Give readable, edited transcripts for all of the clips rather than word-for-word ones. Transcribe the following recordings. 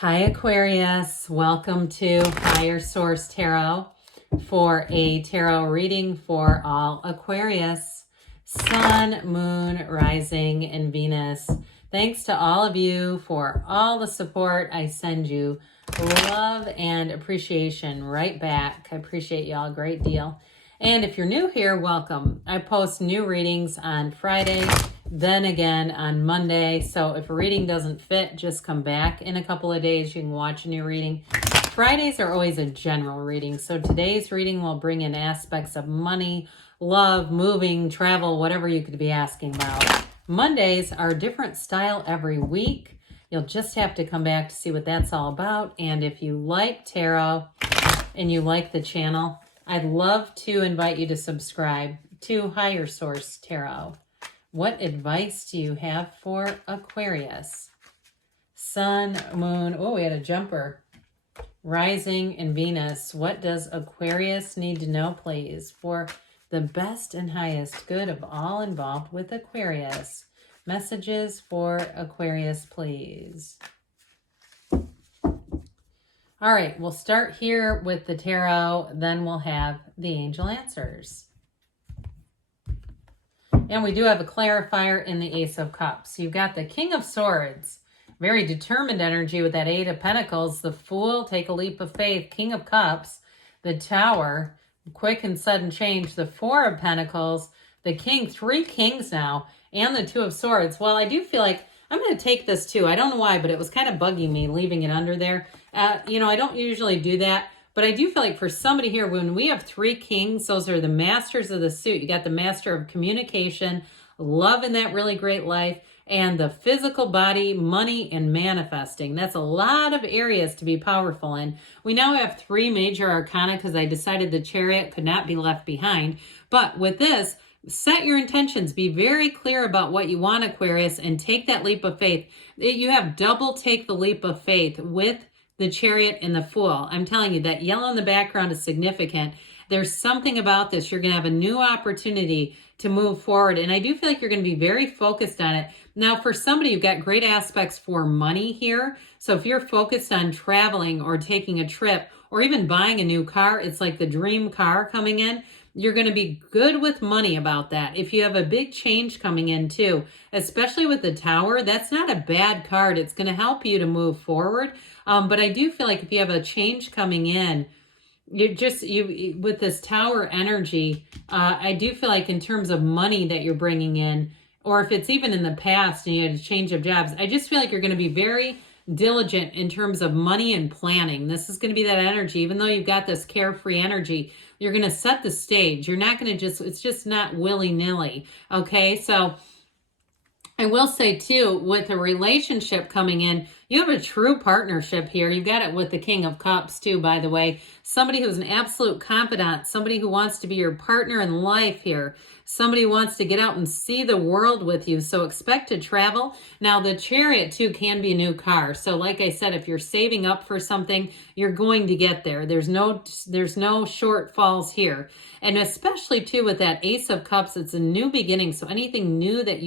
Hi Aquarius, welcome to Higher Source Tarot for a tarot reading for all Aquarius, Sun, Moon, Rising, and Venus. Thanks to all of you for all the support. I send you love and appreciation right back. I appreciate y'all a great deal. And if you're new here, welcome. I post new readings on Friday, then again on Monday. So if a reading doesn't fit, just come back in a couple of days. You can watch a new reading. Fridays are always a general reading. So today's reading will bring in aspects of money, love, moving, travel, whatever you could be asking about. Mondays are a different style every week. You'll just have to come back to see what that's all about. And if you like tarot and you like the channel, I'd love to invite you to subscribe to Higher Source Tarot. What advice do you have for Aquarius? Sun, Moon, oh, we had a jumper. Rising and Venus. What does Aquarius need to know, please, for the best and highest good of all involved with Aquarius? Messages for Aquarius, please. All right, we'll start here with the tarot, then we'll have the angel answers. And we do have a clarifier in the Ace of Cups. You've got the King of Swords, very determined energy with that Eight of Pentacles, the Fool, take a leap of faith, King of Cups, the Tower, quick and sudden change, the Four of Pentacles, the King, three Kings now, and the Two of Swords. Well, I do feel like I'm going to take this too. I don't know why, but it was kind of bugging me leaving it under there. I don't usually do that, but I do feel like for somebody here, when we have three Kings, those are the masters of the suit. You got the master of communication, love in that really great life, and the physical body, money, and manifesting. That's a lot of areas to be powerful in. We now have three major arcana because I decided the Chariot could not be left behind. But with this, set your intentions. Be very clear about what you want, Aquarius, and take that leap of faith. You have double take the leap of faith with the Chariot and the Fool. I'm telling you, that yellow in the background is significant. There's something about this. You're going to have a new opportunity to move forward. And I do feel like you're going to be very focused on it. Now, for somebody, you've got great aspects for money here. So if you're focused on traveling or taking a trip or even buying a new car, it's like the dream car coming in. You're going to be good with money about that. If you have a big change coming in too, especially with the Tower, that's not a bad card. It's going to help you to move forward. But I do feel like if you have a change coming in, you with this Tower energy, I do feel like in terms of money that you're bringing in, or if it's even in the past and you had a change of jobs, I just feel like you're going to be very diligent in terms of money and planning. This is going to be that energy. Even though you've got this carefree energy, you're going to set the stage. You're not going to it's just not willy-nilly. Okay, so I will say too, with a relationship coming in, you have a true partnership here. You've got it with the King of Cups too, by the way. Somebody who's an absolute confidant, somebody who wants to be your partner in life here. Somebody who wants to get out and see the world with you. So expect to travel. Now the Chariot too can be a new car. So like I said, if you're saving up for something, you're going to get there. There's no shortfalls here. And especially too with that Ace of Cups, it's a new beginning. So anything new that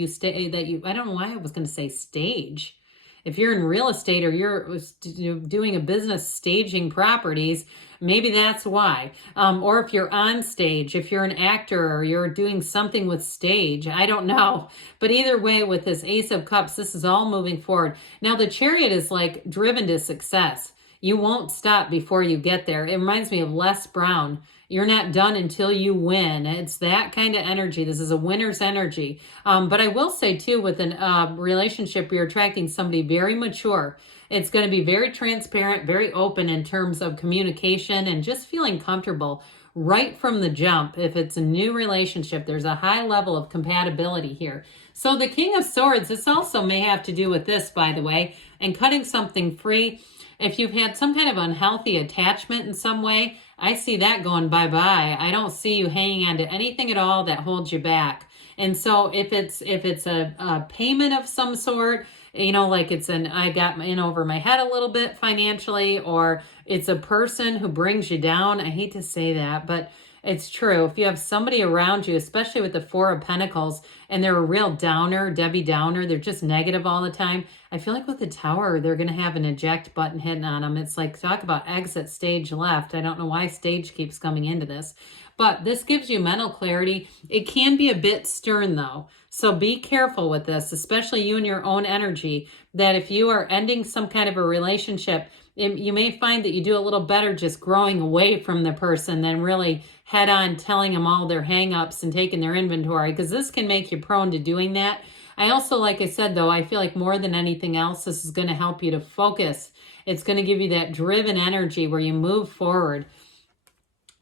I don't know why I was going to say stage. If you're in real estate or you're doing a business staging properties, maybe that's why. Or if you're on stage, if you're an actor or you're doing something with stage, I don't know. But either way, with this Ace of Cups, this is all moving forward. Now, the Chariot is like driven to success. You won't stop before you get there. It reminds me of Les Brown. You're not done until you win. It's that kind of energy. This is a winner's energy. But I will say too, with a relationship, you're attracting somebody very mature. It's going to be very transparent, very open in terms of communication and just feeling comfortable right from the jump. If it's a new relationship, there's a high level of compatibility here. So the King of Swords, this also may have to do with this, by the way, and cutting something free. If you've had some kind of unhealthy attachment in some way, I see that going bye-bye. I don't see you hanging on to anything at all that holds you back. And so if it's a payment of some sort, like I got in over my head a little bit financially, or it's a person who brings you down. I hate to say that, but It's true. If you have somebody around you, especially with the Four of Pentacles, and they're a real downer, Debbie Downer, they're just negative all the time. I feel like with the Tower, they're going to have an eject button hitting on them. It's like, talk about exit stage left. I don't know why stage keeps coming into this. But this gives you mental clarity. It can be a bit stern though. So be careful with this, especially you and your own energy, that if you are ending some kind of a relationship, you may find that you do a little better just growing away from the person than really head on telling them all their hang-ups and taking their inventory, because this can make you prone to doing that. I also, like I said, though, I feel like more than anything else, this is going to help you to focus. It's going to give you that driven energy where you move forward.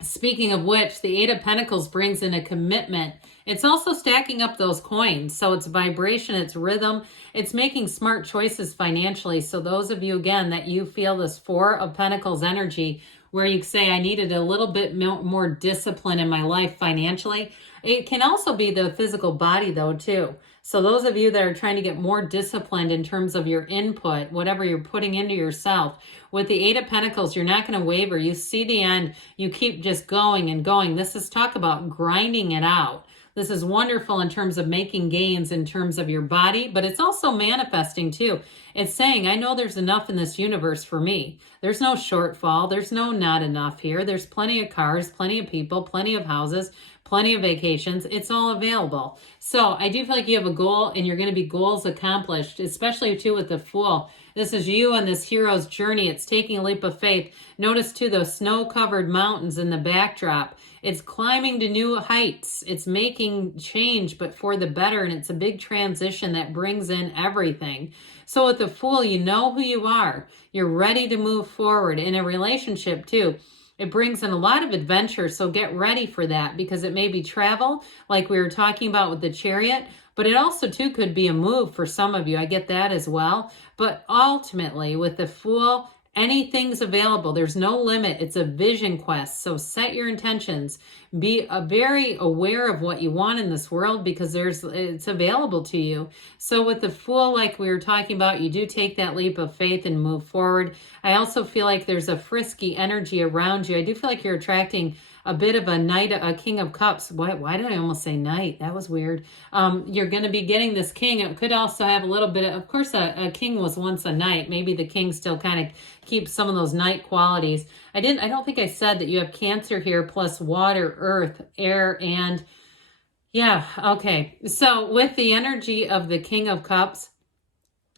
Speaking of which, the Eight of Pentacles brings in a commitment. It's also stacking up those coins. So it's vibration, it's rhythm, it's making smart choices financially. So those of you, again, that you feel this Four of Pentacles energy, where you say, I needed a little bit more discipline in my life financially. It can also be the physical body though, too. So those of you that are trying to get more disciplined in terms of your input, whatever you're putting into yourself, with the Eight of Pentacles, you're not going to waver. You see the end. You keep just going and going. This is talk about grinding it out. This is wonderful in terms of making gains in terms of your body, but it's also manifesting too. It's saying, I know there's enough in this universe for me. There's no shortfall. There's no not enough here. There's plenty of cars, plenty of people, plenty of houses, plenty of vacations. It's all available. So I do feel like you have a goal and you're going to be goals accomplished, especially too with the Fool. This is you on this hero's journey. It's taking a leap of faith. Notice too those snow-covered mountains in the backdrop. It's climbing to new heights. It's making change, but for the better. And it's a big transition that brings in everything. So with the Fool, you know who you are. You're ready to move forward in a relationship too. It brings in a lot of adventure, so get ready for that, because it may be travel, like we were talking about with the Chariot, but it also too could be a move for some of you. I get that as well. But ultimately, with the Fool, anything's available. There's no limit. It's a vision quest. So set your intentions. Be very aware of what you want in this world, because it's available to you. So with the Fool, like we were talking about, you do take that leap of faith and move forward. I also feel like there's a frisky energy around you. I do feel like you're attracting a bit of a knight, a king of cups. Why did I almost say knight? That was weird. You're going to be getting this king. It could also have a little bit of course, a king was once a knight. Maybe the king still kind of keeps some of those knight qualities. I don't think I said that you have Cancer here, plus water, earth, air, and yeah, okay. So with the energy of the King of Cups,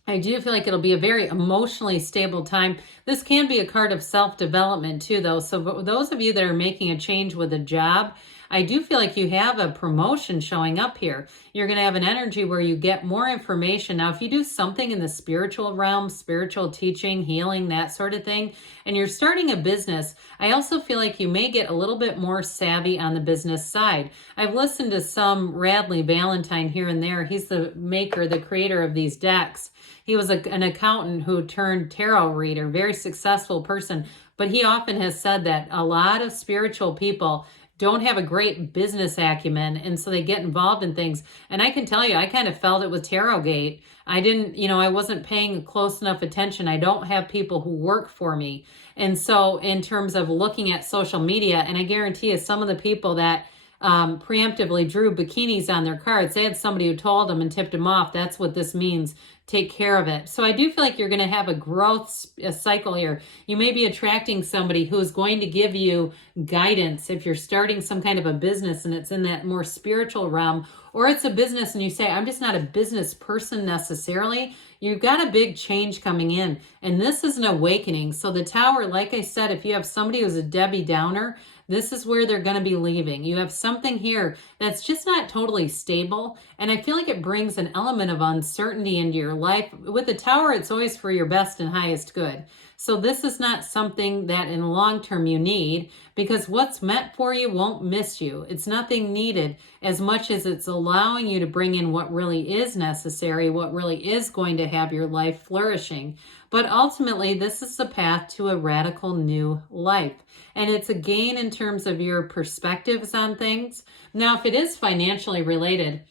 I do feel like it'll be a very emotionally stable time. This can be a card of self-development too, though. So those of you that are making a change with a job, I do feel like you have a promotion showing up here. You're going to have an energy where you get more information. Now, if you do something in the spiritual realm, spiritual teaching, healing, that sort of thing, and you're starting a business, I also feel like you may get a little bit more savvy on the business side. I've listened to some Radley Valentine here and there. He's the maker, the creator of these decks. He was an accountant who turned tarot reader, very successful person. But he often has said that a lot of spiritual people don't have a great business acumen, and so they get involved in things. And I can tell you, I kind of felt it with Tarotgate. I wasn't paying close enough attention. I don't have people who work for me. And so in terms of looking at social media, and I guarantee you some of the people that preemptively drew bikinis on their cards, they had somebody who told them and tipped them off. That's what this means. Take care of it. So I do feel like you're going to have a growth cycle here. You may be attracting somebody who is going to give you guidance if you're starting some kind of a business and it's in that more spiritual realm, or it's a business and you say, I'm just not a business person necessarily. You've got a big change coming in, and this is an awakening. So the Tower, like I said, if you have somebody who's a Debbie Downer, this is where they're going to be leaving. You have something here that's just not totally stable. And I feel like it brings an element of uncertainty into your life. With the Tower, it's always for your best and highest good. So this is not something that in the long term you need, because what's meant for you won't miss you. It's nothing needed as much as it's allowing you to bring in what really is necessary, what really is going to have your life flourishing. But ultimately, this is the path to a radical new life. And it's a gain in terms of your perspectives on things. Now, if it is financially related,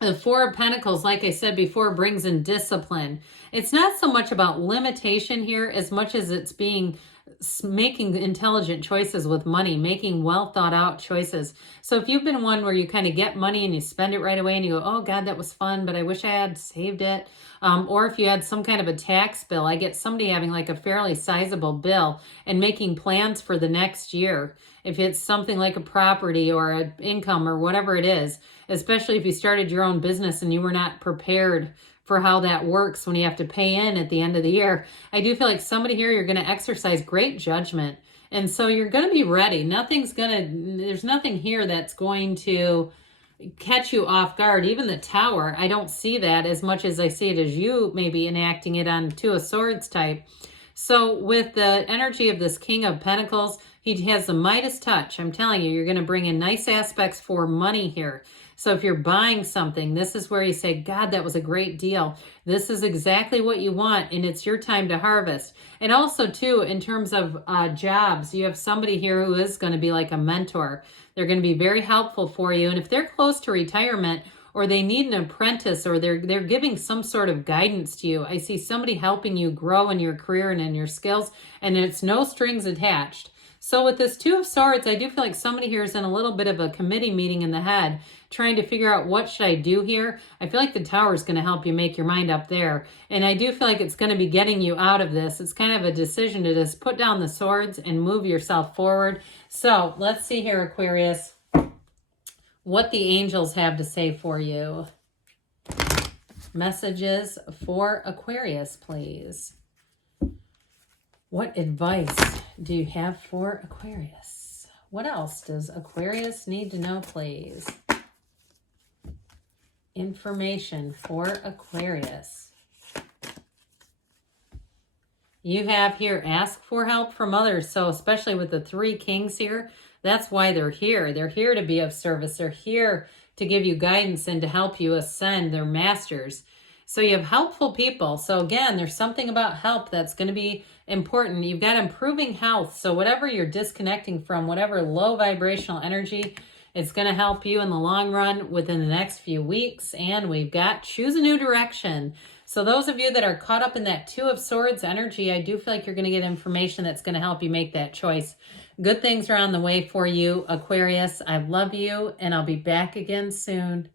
the Four of Pentacles, like I said before, brings in discipline. It's not so much about limitation here as much as it's making intelligent choices with money, making well thought out choices. So if you've been one where you kind of get money and you spend it right away and you go, oh God, that was fun, but I wish I had saved it. Or if you had some kind of a tax bill, I get somebody having like a fairly sizable bill and making plans for the next year. If it's something like a property or an income or whatever it is, especially if you started your own business and you were not prepared for how that works when you have to pay in at the end of the year. I do feel like somebody here, you're going to exercise great judgment. And so you're going to be ready. There's nothing here that's going to catch you off guard. Even the Tower, I don't see that as much as I see it as you maybe enacting it on Two of Swords type. So with the energy of this King of Pentacles, he has the Midas touch. I'm telling you, you're going to bring in nice aspects for money here. So if you're buying something, this is where you say, God, that was a great deal. This is exactly what you want, and it's your time to harvest. And also, too, in terms of jobs, you have somebody here who is going to be like a mentor. They're going to be very helpful for you. And if they're close to retirement, or they need an apprentice, or they're giving some sort of guidance to you, I see somebody helping you grow in your career and in your skills, and it's no strings attached. So with this Two of Swords, I do feel like somebody here is in a little bit of a committee meeting in the head, trying to figure out what should I do here. I feel like the Tower is going to help you make your mind up there. And I do feel like it's going to be getting you out of this. It's kind of a decision to just put down the swords and move yourself forward. So let's see here, Aquarius, what the angels have to say for you. Messages for Aquarius, please. What advice do you have for Aquarius? What else does Aquarius need to know, please? Information for Aquarius. You have here, ask for help from others. So especially with the three kings here, that's why they're here. They're here to be of service. They're here to give you guidance and to help you ascend. They're masters. So you have helpful people. So again, there's something about help that's going to be important. You've got improving health. So whatever you're disconnecting from, whatever low vibrational energy, it's going to help you in the long run within the next few weeks. And we've got choose a new direction. So those of you that are caught up in that Two of Swords energy, I do feel like you're going to get information that's going to help you make that choice. Good things are on the way for you, Aquarius. I love you, and I'll be back again soon.